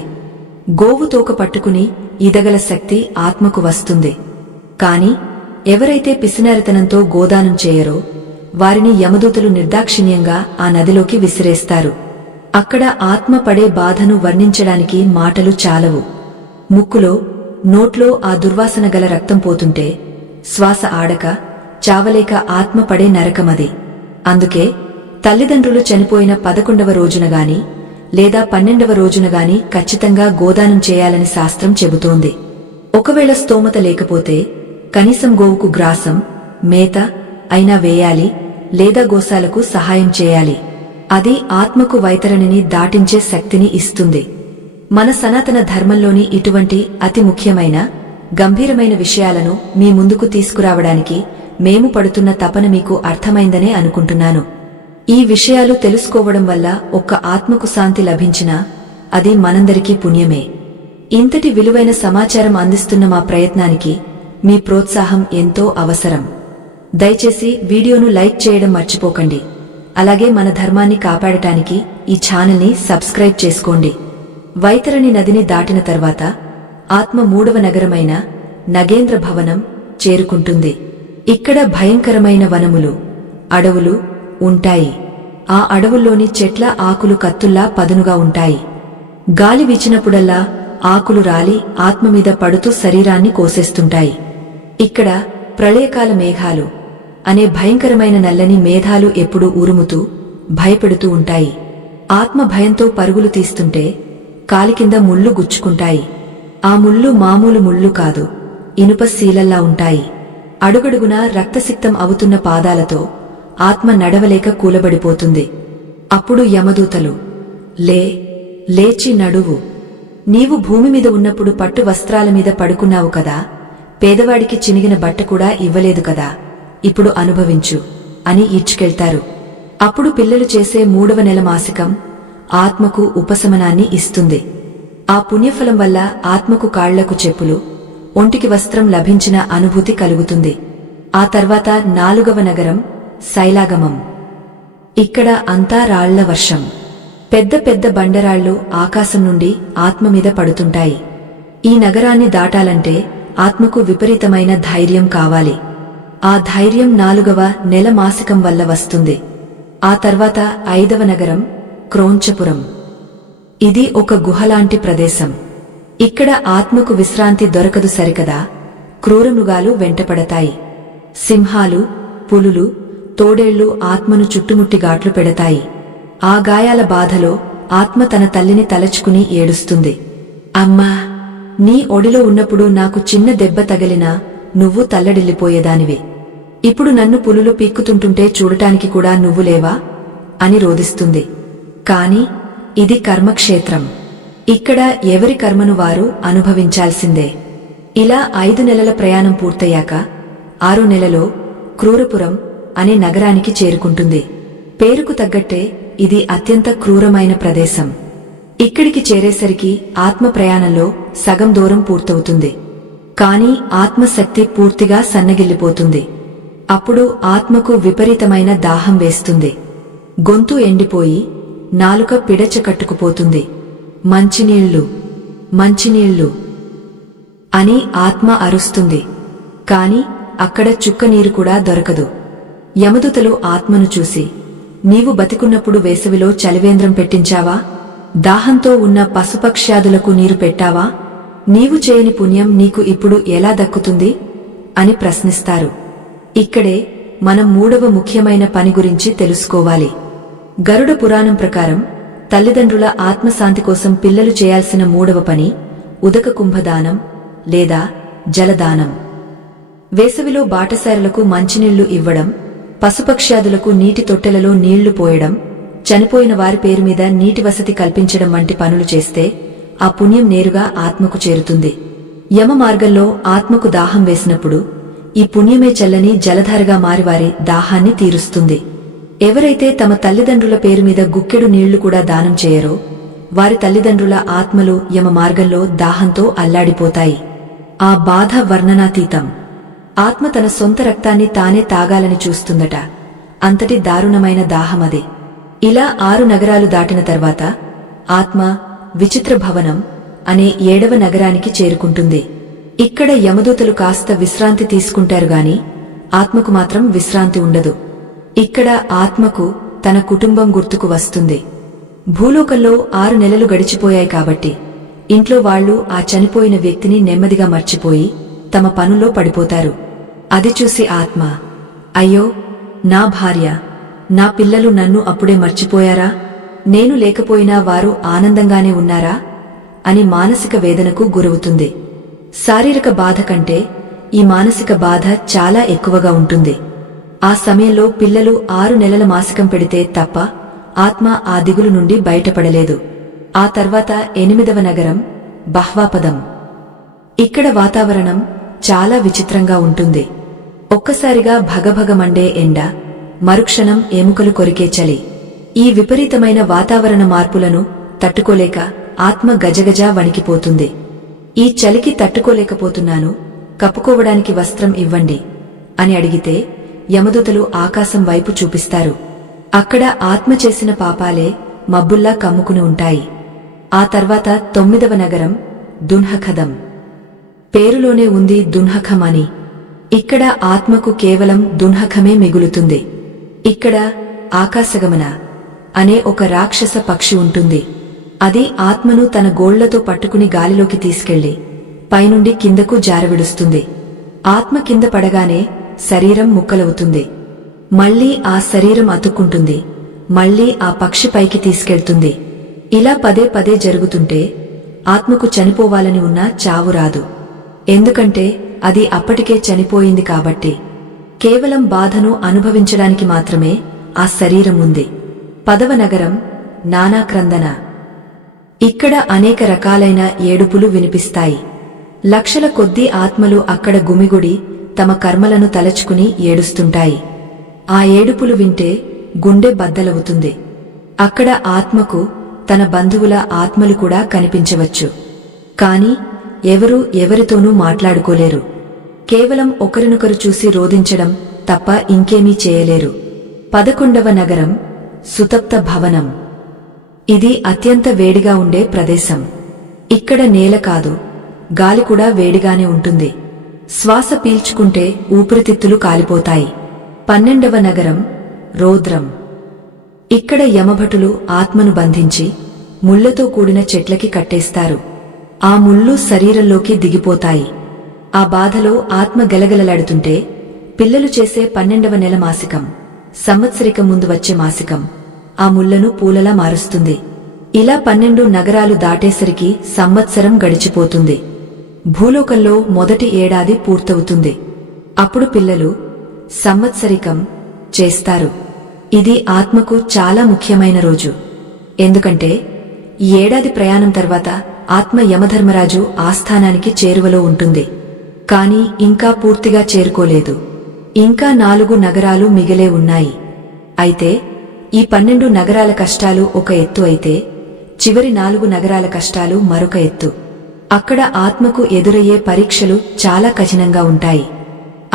గోవు తోక పట్టుకుని ఈదగల శక్తి ఆత్మకు వస్తుంది. కాని ఎవరైతే పిసినారితనంతో గోదానం చేయరో వారిని యమదూతలు నిర్దాక్షిణ్యంగా ఆ నదిలోకి విసిరేస్తారు. అక్కడ ఆత్మ పడే బాధను వర్ణించడానికి మాటలు చాలవు. ముక్కులో, నోట్లో ఆ దుర్వాసన గల రక్తం పోతుంటే శ్వాస ఆడక చావలేక ఆత్మ పడే నరకమది. అందుకే తల్లిదండ్రులు చనిపోయిన 11వ రోజున గాని లేదా 12వ రోజున గాని ఖచ్చితంగా గోదానం చేయాలని శాస్త్రం చెబుతోంది. ఒకవేళ స్తోమత లేకపోతే కనీసం గోవుకు గ్రాసం, మేత అయినా వేయాలి, లేదా గోశాలకు సహాయం చేయాలి. అది ఆత్మకు వైతరణిని దాటించే శక్తిని ఇస్తుంది. మన సనాతన ధర్మంలోని ఇటువంటి అతి ముఖ్యమైన, గంభీరమైన విషయాలను మీ ముందుకు తీసుకురావడానికి మేము పడుతున్న తపన మీకు అర్థమైందనే అనుకుంటున్నాను. ఈ విషయాలు తెలుసుకోవడం వల్ల ఒక్క ఆత్మకు శాంతి లభించినా అది మనందరికీ పుణ్యమే. ఇంతటి విలువైన సమాచారం అందిస్తున్న మా ప్రయత్నానికి మీ ప్రోత్సాహం ఎంతో అవసరం. దయచేసి వీడియోను లైక్ చేయడం మర్చిపోకండి. అలాగే మన ధర్మాన్ని కాపాడటానికి ఈ ఛానల్ని సబ్స్క్రైబ్ చేసుకోండి. వైతరణి నదిని దాటిన తర్వాత ఆత్మ 3వ నగరమైన నగేంద్ర భవనం చేరుకుంటుంది. ఇక్కడ భయంకరమైన వనములు, అడవులు ఉంటాయి. ఆ అడవుల్లోని చెట్ల ఆకులు కత్తుల్లా పదునుగా ఉంటాయి. గాలి వీచినప్పుడల్లా ఆకులు రాలి ఆత్మమీద పడుతూ శరీరాన్ని కోసేస్తుంటాయి. ఇక్కడ ప్రళయకాల మేఘాలు అనే భయంకరమైన నల్లని మేఘాలు ఎప్పుడూ ఉరుముతూ భయపెడుతూ ఉంటాయి. ఆత్మ భయంతో పరుగులు తీస్తుంటే కాలికింద ముళ్ళు గుచ్చుకుంటాయి. ఆ ముళ్ళు మామూలు ముళ్ళు కాదు, ఇనుప శీలల్లా ఉంటాయి. అడుగడుగునా రక్తసిక్తం అవుతున్న పాదాలతో ఆత్మ నడవలేక కూలబడిపోతుంది. అప్పుడు యమదూతలు, లేచి నడువు. నీవు భూమి మీద ఉన్నప్పుడు పట్టు వస్త్రాల మీద పడుకున్నావు కదా, పేదవాడికి చినిగిన బట్ట కూడా ఇవ్వలేదు కదా, ఇప్పుడు అనుభవించు అని ఈడ్చుకెళ్తారు. అప్పుడు పిల్లలు చేసే 3వ నెల మాసికం ఆత్మకు ఉపశమనాన్ని ఇస్తుంది. ఆ పుణ్యఫలం వల్ల ఆత్మకు కాళ్లకు చెప్పులు, ఒంటికి వస్త్రం లభించిన అనుభూతి కలుగుతుంది. ఆ తర్వాత 4వ నగరం శైలాగమం. ఇక్కడ అంతా రాళ్ల వర్షం. పెద్ద పెద్ద బండరాళ్లు ఆకాశం నుండి ఆత్మ మీద పడుతుంటాయి. ఈ నగరాన్ని దాటాలంటే ఆత్మకు విపరీతమైన ధైర్యం కావాలి. ఆ ధైర్యం 4వ నెల మాసికం వల్ల వస్తుంది. ఆ తర్వాత 5వ నగరం క్రోంచపురం. ఇది ఒక గుహలాంటి ప్రదేశం. ఇక్కడ ఆత్మకు విశ్రాంతి దొరకదు సరికదా, క్రూరమృగాలు వెంటపడతాయి. సింహాలు, పులులు, తోడేళ్లు ఆత్మను చుట్టుముట్టి గాట్లు పెడతాయి. ఆ గాయాల బాధలో ఆత్మ తన తల్లిని తలచుకుని ఏడుస్తుంది. అమ్మా, నీ ఒడిలో ఉన్నప్పుడు నాకు చిన్న దెబ్బ తగిలినా నువ్వు తల్లడిల్లిపోయేదానివి. ఇప్పుడు నన్ను పులులు పీక్కుతుంటుంటే చూడటానికి కూడా నువ్వు లేవా అని రోదిస్తుంది. కాని ఇది కర్మక్షేత్రం. ఇక్కడ ఎవరి కర్మను వారు అనుభవించాల్సిందే. ఇలా 5 నెలల ప్రయాణం పూర్తయ్యాక 6 నెలలో క్రూరపురం అనే నగరానికి చేరుకుంటుంది. పేరుకు తగ్గట్టే ఇది అత్యంత క్రూరమైన ప్రదేశం. ఇక్కడికి చేరేసరికి ఆత్మ ప్రయాణంలో సగం దూరం పూర్తవుతుంది. కాని ఆత్మశక్తి పూర్తిగా సన్నగిల్లిపోతుంది. అప్పుడు ఆత్మకు విపరీతమైన దాహం వేస్తుంది. గొంతు ఎండిపోయి నాలుక పిడచ కట్టుకుపోతుంది. మంచినీళ్లు, మంచినీళ్లు అని ఆత్మ అరుస్తుంది. కాని అక్కడ చుక్కనీరు కూడా దొరకదు. యమదూతలు ఆత్మను చూసి, నీవు బతికున్నప్పుడు వేసవిలో చలివేంద్రం పెట్టించావా? దాహంతో ఉన్న పశుపక్ష్యాదులకు నీరు పెట్టావా? నీవు చేయని పుణ్యం నీకు ఇప్పుడు ఎలా దక్కుతుంది అని ప్రశ్నిస్తారు. ఇక్కడే మనం 3వ ముఖ్యమైన పని గురించి తెలుసుకోవాలి. గరుడ పురాణం ప్రకారం తల్లిదండ్రుల ఆత్మశాంతి కోసం పిల్లలు చేయాల్సిన 3వ పని ఉదక కుంభదానం లేదా జలదానం. వేసవిలో బాటసారులకు మంచినీళ్లు ఇవ్వడం, పశుపక్ష్యాదులకు నీటి తొట్టెలలో నీళ్లు పోయడం, చనిపోయిన వారి పేరు మీద నీటి వసతి కల్పించడం వంటి పనులు చేస్తే ఆ పుణ్యం నేరుగా ఆత్మకు చేరుతుంది. యమ మార్గంలో ఆత్మకు దాహం వేసినప్పుడు ఈ పుణ్యమే చల్లని జలధారగా మారివారి దాహాన్ని తీరుస్తుంది. ఎవరైతే తమ తల్లిదండ్రుల పేరుమీద గుక్కెడు నీళ్లు కూడా దానం చేయరో వారి తల్లిదండ్రుల ఆత్మలు యమ మార్గంలో దాహంతో అల్లాడిపోతాయి. ఆ బాధ వర్ణనాతీతం. ఆత్మ తన సొంత రక్తాన్ని తానే తాగాలని చూస్తుందట. అంతటి దారుణమైన దాహమది. ఇలా 6 నగరాలు దాటిన తర్వాత ఆత్మ విచిత్ర భవనం అనే 7వ నగరానికి చేరుకుంటుంది. ఇక్కడ యమదూతలు కాస్త విశ్రాంతి తీసుకుంటారు గాని ఆత్మకు మాత్రం విశ్రాంతి ఉండదు. ఇక్కడ ఆత్మకు తన కుటుంబం గుర్తుకు వస్తుంది. భూలోకంలో 6 నెలలు గడిచిపోయాయి కాబట్టి ఇంట్లో వాళ్లు ఆ చనిపోయిన వ్యక్తిని నెమ్మదిగా మర్చిపోయి తమ పనుల్లో పడిపోతారు. అది చూసి ఆత్మ, అయ్యో నా భార్య, నా పిల్లలు నన్ను అప్పుడే మర్చిపోయారా? నేను లేకపోయినా వారు ఆనందంగానే ఉన్నారా అని మానసిక వేదనకు గురవుతుంది. శారీరక బాధ కంటే ఈ మానసిక బాధ చాలా ఎక్కువగా ఉంటుంది. ఆ సమయంలో పిల్లలు 6 నెలల మాసికం పెడితే తప్ప ఆత్మ ఆ దిగులు నుండి బయటపడలేదు. ఆ తర్వాత 8వ నగరం బహ్వాపదం. ఇక్కడ వాతావరణం చాలా విచిత్రంగా ఉంటుంది. ఒక్కసారిగా భగభగమండే ఎండ, మరుక్షణం ఎముకలు కొరికే చలి. ఈ విపరీతమైన వాతావరణ మార్పులను తట్టుకోలేక ఆత్మ గజగజా వణికిపోతుంది. ఈ చలికి తట్టుకోలేకపోతున్నాను, కప్పుకోవడానికి వస్త్రం ఇవ్వండి అని అడిగితే యమదూతలు ఆకాశం వైపు చూపిస్తారు. అక్కడ ఆత్మ చేసిన పాపాలే మబ్బుల్లా కమ్ముకుని ఉంటాయి. ఆ తర్వాత 9వ నగరం దున్హఖదం. పేరులోనే ఉంది దున్హఖం అని. ఇక్కడ ఆత్మకు కేవలం దున్హఖమే మిగులుతుంది. ఇక్కడ ఆకాశగమన అనే ఒక రాక్షస పక్షి ఉంటుంది. అది ఆత్మను తన గోళ్లతో పట్టుకుని గాలిలోకి తీసుకెళ్లి పైనుండి కిందకు జారవిడుస్తుంది. ఆత్మ కింద పడగానే శరీరం ముక్కలవుతుంది. మళ్లీ ఆ శరీరం అతుక్కుంటుంది. మళ్లీ ఆ పక్షి పైకి తీసుకెళ్తుంది. ఇలా పదే పదే జరుగుతుంటే ఆత్మకు చనిపోవాలని ఉన్నా చావు రాదు. ఎందుకంటే అది అప్పటికే చనిపోయింది కాబట్టి. కేవలం బాధను అనుభవించడానికి మాత్రమే ఆ శరీరం ఉంది. 10వ నగరం నానాక్రందన. ఇక్కడ అనేక రకాలైన ఏడుపులు వినిపిస్తాయి. లక్షల కొద్దీ ఆత్మలు అక్కడ గుమిగుడి తమ కర్మలను తలచుకుని ఏడుస్తుంటాయి. ఆ ఏడుపులు వింటే గుండె బద్దలవుతుంది. అక్కడ ఆత్మకు తన బంధువుల ఆత్మలు కూడా కనిపించవచ్చు. కాని ఎవరూ ఎవరితోనూ మాట్లాడుకోలేరు. కేవలం ఒకరినొకరు చూసి రోదించడం తప్ప ఇంకేమీ చేయలేరు. 11వ నగరం సుతప్త భవనం. ఇది అత్యంత వేడిగా ఉండే ప్రదేశం. ఇక్కడ నేల కాదు, గాలి కూడా వేడిగానే ఉంటుంది. శ్వాస పీల్చుకుంటే ఊపిరితిత్తులు కాలిపోతాయి. 12వ నగరం రౌద్రం. ఇక్కడ యమభటులు ఆత్మను బంధించి ముళ్లతో కూడిన చెట్లకి కట్టేస్తారు. ఆ ముళ్ళు శరీరంలోకి దిగిపోతాయి. ఆ బాధలో ఆత్మ గలగలలాడుతుంటే పిల్లలు చేసే 12వ నెల మాసికం, సంవత్సరికం ముందు వచ్చే మాసికం ఆ ముళ్లను పూలలా మారుస్తుంది. ఇలా 12 నగరాలు దాటేసరికి సంవత్సరం గడిచిపోతుంది. భూలోకంలో మొదటి ఏడాది పూర్తవుతుంది. అప్పుడు పిల్లలు సంవత్సరికం చేస్తారు. ఇది ఆత్మకు చాలా ముఖ్యమైన రోజు. ఎందుకంటే ఈ ఏడాది ప్రయాణం తర్వాత ఆత్మ యమధర్మరాజు ఆస్థానానికి చేరువలో ఉంటుంది. కాని ఇంకా పూర్తిగా చేరుకోలేదు. ఇంకా 4 నగరాలు మిగిలే ఉన్నాయి. అయితే ఈ 12 నగరాల కష్టాలు ఒక ఎత్తు అయితే చివరి 4 నగరాల కష్టాలు మరొక ఎత్తు. అక్కడ ఆత్మకు ఎదురయ్యే పరీక్షలు చాలా కఠినంగా ఉంటాయి.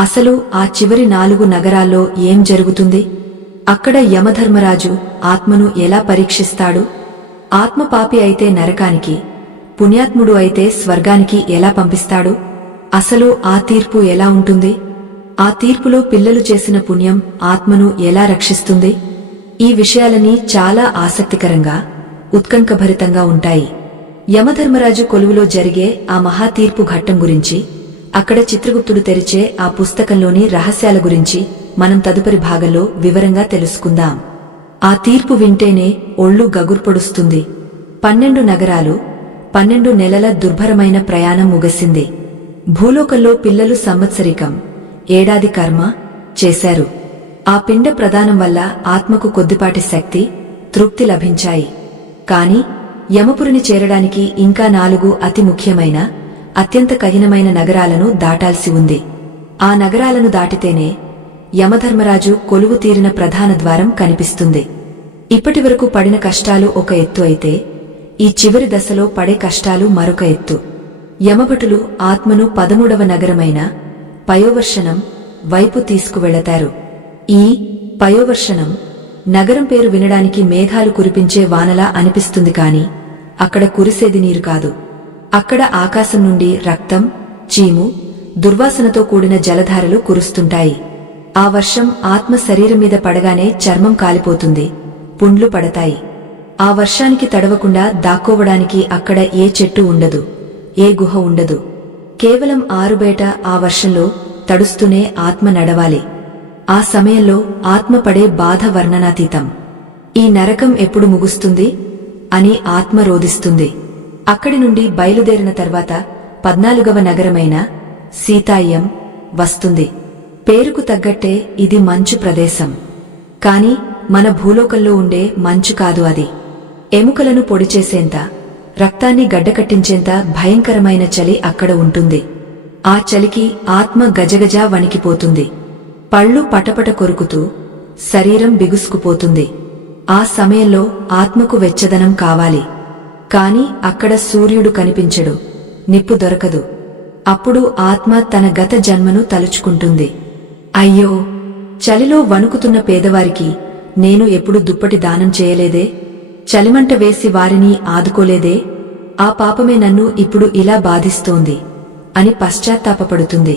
అసలు ఆ చివరి 4 నగరాల్లో ఏం జరుగుతుంది? అక్కడ యమధర్మరాజు ఆత్మను ఎలా పరీక్షిస్తాడు? ఆత్మ పాపి అయితే నరకానికి, పుణ్యాత్ముడు అయితే స్వర్గానికి ఎలా పంపిస్తాడు? అసలు ఆ తీర్పు ఎలా ఉంటుంది? ఆ తీర్పులో పిల్లలు చేసిన పుణ్యం ఆత్మను ఎలా రక్షిస్తుంది? ఈ విషయాలన్నీ చాలా ఆసక్తికరంగా, ఉత్కంఠభరితంగా ఉంటాయి. యమధర్మరాజు కొలువులో జరిగే ఆ మహా తీర్పు ఘట్టం గురించి, అక్కడ చిత్రగుప్తుడు తెరిచే ఆ పుస్తకంలోని రహస్యాల గురించి మనం తదుపరి భాగంలో వివరంగా తెలుసుకుందాం. ఆ తీర్పు వింటేనే ఒళ్ళు గగుర్పొడుస్తుంది. 12 నగరాలు, 12 నెలల దుర్భరమైన ప్రయాణం ముగిసింది. భూలోకంలో పిల్లలు సంవత్సరికం, ఏడాది కర్మ చేశారు. ఆ పిండ ప్రదానం వల్ల ఆత్మకు కొద్దిపాటి శక్తి, తృప్తి లభించాయి. కాని యమపురిని చేరడానికి ఇంకా 4 అతి ముఖ్యమైన అత్యంత కఠినమైన నగరాలను దాటాల్సి ఉంది. ఆ నగరాలను దాటితేనే యమధర్మరాజు కొలువు తీరిన ప్రధాన ద్వారం కనిపిస్తుంది. ఇప్పటివరకు పడిన కష్టాలు ఒక ఎత్తు అయితే, ఈ చివరి దశలో పడే కష్టాలు మరొక ఎత్తు. యమభటులు ఆత్మను 13వ నగరమైన పయోవర్షణం వైపు తీసుకువెళతారు. ఈ పయోవర్షణం నగరం పేరు వినడానికి మేఘాలు కురిపించే వానలా అనిపిస్తుంది, కాని అక్కడ కురిసేది నీరు కాదు. అక్కడ ఆకాశం నుండి రక్తం, చీము, దుర్వాసనతో కూడిన జలధారలు కురుస్తుంటాయి. ఆ వర్షం ఆత్మ శరీరం మీద పడగానే చర్మం కాలిపోతుంది, పుండ్లు పడతాయి. ఆ వర్షానికి తడవకుండా దాక్కోవడానికి అక్కడ ఏ చెట్టు ఉండదు, ఏ గుహ ఉండదు. కేవలం ఆరుబయట ఆ వర్షంలో తడుస్తూనే ఆత్మ నడవాలి. ఆ సమయంలో ఆత్మ పడే బాధ వర్ణనాతీతం. ఈ నరకం ఎప్పుడు ముగుస్తుంది అని ఆత్మ రోదిస్తుంది. అక్కడి నుండి బయలుదేరిన తర్వాత 14వ నగరమైన సీతాయ్యం వస్తుంది. పేరుకు తగ్గట్టే ఇది మంచు ప్రదేశం. కాని మన భూలోకంలో ఉండే మంచు కాదు అది. ఎముకలను పొడిచేసేంత, రక్తాన్ని గడ్డకట్టించేంత భయంకరమైన చలి అక్కడ ఉంటుంది. ఆ చలికి ఆత్మ గజగజా వణికిపోతుంది. పళ్ళు పటపట కొరుకుతూ శరీరం బిగుసుకుపోతుంది. ఆ సమయంలో ఆత్మకు వెచ్చదనం కావాలి. కాని అక్కడ సూర్యుడు కనిపించడు, నిప్పు దొరకదు. అప్పుడు ఆత్మ తన గత జన్మను తలుచుకుంటుంది. అయ్యో, చలిలో వణుకుతున్న పేదవారికి నేను ఎప్పుడు దుప్పటి దానం చేయలేదే, చలిమంట వేసి వారిని ఆదుకోలేదే, ఆ పాపమే నన్ను ఇప్పుడు ఇలా బాధిస్తోంది అని పశ్చాత్తాపపడుతుంది.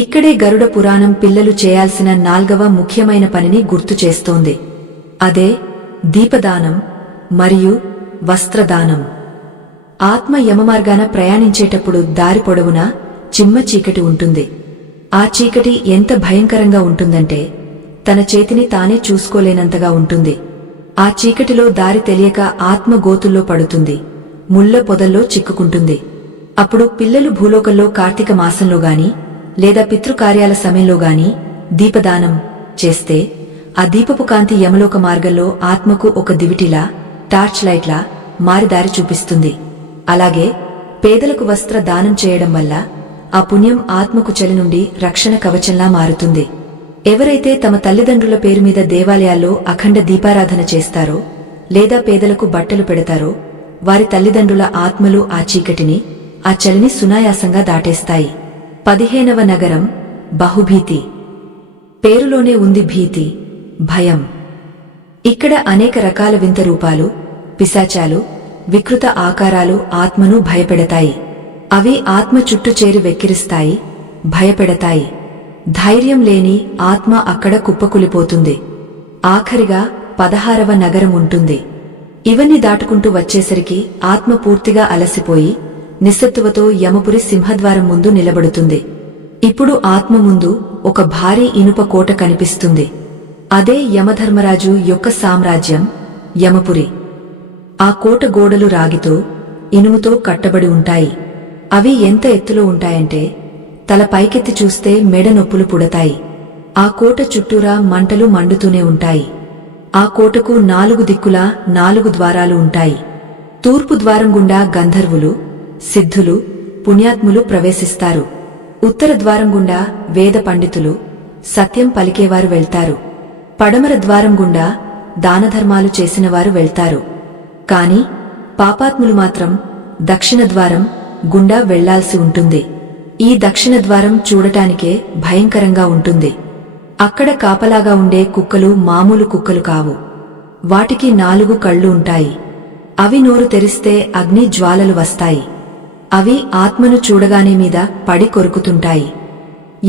ఇక్కడే గరుడ పురాణం పిల్లలు చేయాల్సిన 4వ ముఖ్యమైన పనిని గుర్తు చేస్తోంది. అదే దీపదానం మరియు వస్త్రదానం. ఆత్మ యమమార్గాన ప్రయాణించేటప్పుడు దారి పొడవునా చిమ్మ చీకటి ఉంటుంది. ఆ చీకటి ఎంత భయంకరంగా ఉంటుందంటే తన చేతిని తానే చూసుకోలేనంతగా ఉంటుంది. ఆ చీకటిలో దారి తెలియక ఆత్మ గోతుల్లో పడుతుంది, ముళ్ళ పొదల్లో చిక్కుకుంటుంది. అప్పుడు పిల్లలు భూలోకంలో కార్తీక మాసంలో గాని లేదా పితృకార్యాల సమయంలో గాని దీపదానం చేస్తే ఆ దీపపు కాంతి యమలోక మార్గంలో ఆత్మకు ఒక దివిటిలా, టార్చ్ లైట్లా మారి దారి చూపిస్తుంది. అలాగే పేదలకు వస్త్ర దానం చేయడం వల్ల ఆ పుణ్యం ఆత్మకు చలి నుండి రక్షణ కవచంలా మారుతుంది. ఎవరైతే తమ తల్లిదండ్రుల పేరు మీద దేవాలయాల్లో అఖండ దీపారాధన చేస్తారో లేదా పేదలకు బట్టలు పెడతారో వారి తల్లిదండ్రుల ఆత్మలు ఆ చీకటిని, ఆ చలిని సునాయాసంగా దాటేస్తాయి. 15వ నగరం బహుభీతి. పేరులోనే ఉంది భీతి, భయం. ఇక్కడ అనేక రకాల వింత రూపాలు, పిశాచాలు, వికృత ఆకారాలు ఆత్మను భయపెడతాయి. అవి ఆత్మ చుట్టూ చేరి వెక్కిరిస్తాయి, భయపెడతాయి. ధైర్యం లేని ఆత్మ అక్కడ కుప్పకులిపోతుంది. ఆఖరిగా 16వ నగరం ఉంటుంది. ఇవన్నీ దాటుకుంటూ వచ్చేసరికి ఆత్మ పూర్తిగా అలసిపోయి నిస్సత్తువతో యమపురి సింహద్వారం ముందు నిలబడుతుంది. ఇప్పుడు ఆత్మ ముందు ఒక భారీ ఇనుప కోట కనిపిస్తుంది. అదే యమధర్మరాజు యొక్క సామ్రాజ్యం, యమపురి. ఆ కోట గోడలు రాగితో, ఇనుముతో కట్టబడి ఉంటాయి. అవి ఎంత ఎత్తులో ఉంటాయంటే తల పైకెత్తి చూస్తే మెడ నొప్పులు పుడతాయి. ఆ కోట చుట్టూరా మంటలు మండుతూనే ఉంటాయి. ఆ కోటకు 4 దిక్కులా 4 ద్వారాలు ఉంటాయి. తూర్పు ద్వారం గుండా గంధర్వులు, సిద్ధులు, పుణ్యాత్ములు ప్రవేశిస్తారు. ఉత్తర ద్వారం గుండా వేద పండితులు, సత్యం పలికేవారు వెళ్తారు. పడమర ద్వారం గుండా దానధర్మాలు చేసినవారు వెళ్తారు. కాని పాపాత్ములు మాత్రం దక్షిణ ద్వారం గుండా వెళ్లాల్సి ఉంటుంది. ఈ దక్షిణ ద్వారం చూడటానికే భయంకరంగా ఉంటుంది. అక్కడ కాపలాగా ఉండే కుక్కలు మామూలు కుక్కలు కావు. వాటికి 4 కళ్ళు ఉంటాయి. అవి నోరు తెరిస్తే అగ్ని జ్వాలలు వస్తాయి. అవి ఆత్మను చూడగానే మీద పడి కొరుకుతుంటాయి.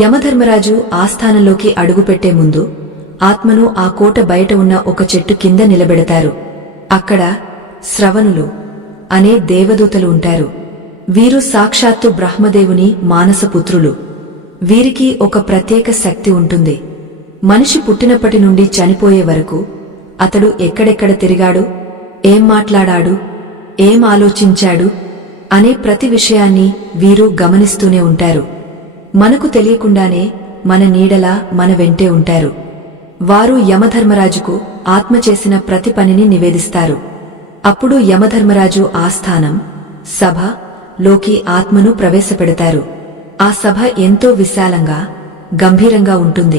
యమధర్మరాజు ఆస్థానంలోకి అడుగుపెట్టే ముందు ఆత్మను ఆ కోట బయట ఉన్న ఒక చెట్టు కింద నిలబెడతారు. అక్కడ శ్రవణులు అనే దేవదూతలు ఉంటారు. వీరు సాక్షాత్తు బ్రహ్మదేవుని మానసపుత్రులు. వీరికి ఒక ప్రత్యేక శక్తి ఉంటుంది. మనిషి పుట్టినప్పటి నుండి చనిపోయే వరకు అతడు ఎక్కడెక్కడ తిరిగాడు, ఏం మాట్లాడాడు, ఏం ఆలోచించాడు అనే ప్రతి విషయాన్ని వీరు గమనిస్తూనే ఉంటారు. మనకు తెలియకుండానే మన నీడలా మన వెంటే ఉంటారు. వారు యమధర్మరాజుకు ఆత్మ చేసిన ప్రతి పనిని నివేదిస్తారు. అప్పుడు యమధర్మరాజు ఆస్థానం, సభ, లోకి ఆత్మను ప్రవేశపెడతారు. ఆ సభ ఎంతో విశాలంగా, గంభీరంగా ఉంటుంది.